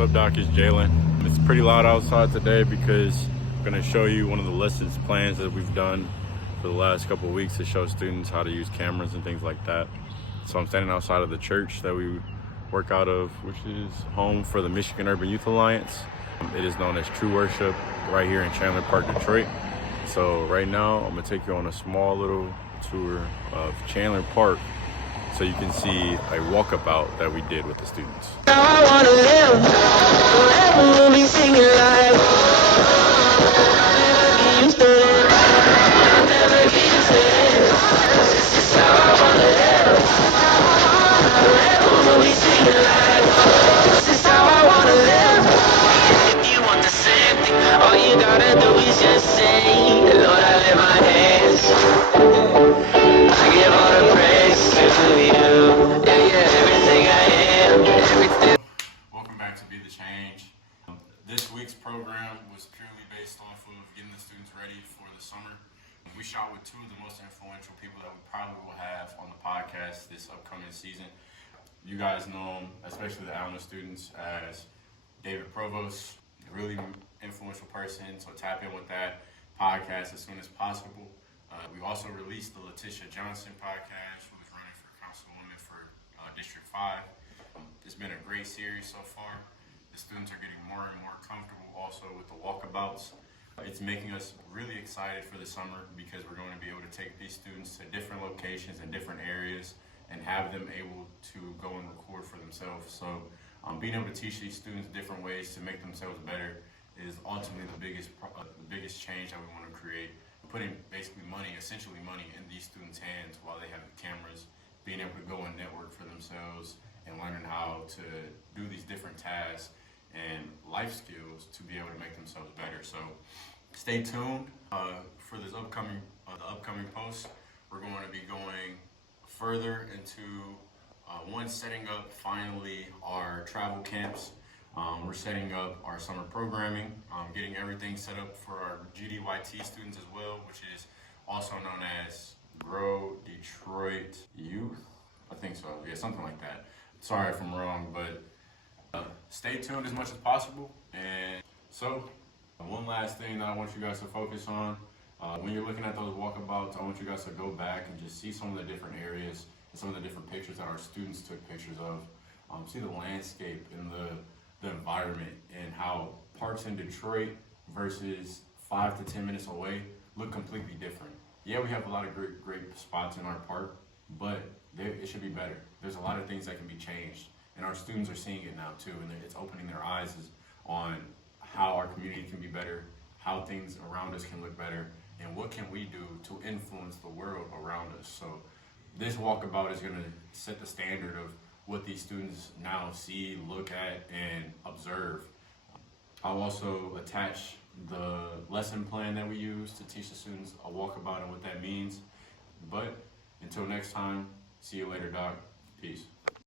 What's up, Doc? It's Jalen. It's pretty loud outside today because I'm going to show you one of the lessons plans that we've done for the last couple of weeks to show students how to use cameras and things like that. So I'm standing outside of the church that we work out of, which is home for the Michigan Urban Youth Alliance. It is known as True Worship right here in Chandler Park, Detroit. So right now I'm going to take you on a small little tour of Chandler Park so you can see a walkabout that we did with the students. Now I wanna live forever, we'll be singing live. Never get used to it. Never get used to it. This is how I wanna live. Forever we'll be singing live. This is how I wanna live. If you want the same thing, all you gotta do is just say, Lord, I lift my hands. I give all the praise to you. Yeah, everything I am, everything. Welcome back to Be the Change. This week's program was purely based off of getting the students ready for the summer. We shot with two of the most influential people that we probably will have on the podcast this upcoming season. You guys know them, especially the alumni students, as David Provost, a really influential person, so tap in with that podcast as soon as possible. We also released the Letitia Johnson podcast, who is running for councilwoman for District 5. It's been a great series so far. The students are getting more and more comfortable also with the walkabouts. It's making us really excited for the summer because we're going to be able to take these students to different locations and different areas and have them able to go and record for themselves. So being able to teach these students different ways to make themselves better is ultimately the biggest change that we want to create. Putting basically essentially money in these students' hands while they have the cameras, being able to go and network for themselves and learning how to do these different tasks and life skills to be able to make themselves better. So stay tuned for this upcoming post. We're going to be going further into setting up finally our travel camps. We're setting up our summer programming, getting everything set up for our GDYT students as well, which is also known as Grow Detroit Youth. I think so, yeah, something like that. Sorry if I'm wrong, but stay tuned as much as possible. And so, one last thing that I want you guys to focus on, when you're looking at those walkabouts, I want you guys to go back and just see some of the different areas and some of the different pictures that our students took pictures of. See the landscape and the environment and how parks in Detroit versus 5 to 10 minutes away look completely different. Yeah, we have a lot of great spots in our park, but it should be better. There's a lot of things that can be changed, and our students are seeing it now too, and it's opening their eyes on how our community can be better, how things around us can look better, and what can we do to influence the world around us. So this walkabout is going to set the standard of what these students now see, look at, and observe. I'll also attach the lesson plan that we use to teach the students a walkabout and what that means. But until next time, see you later, Doc. Peace.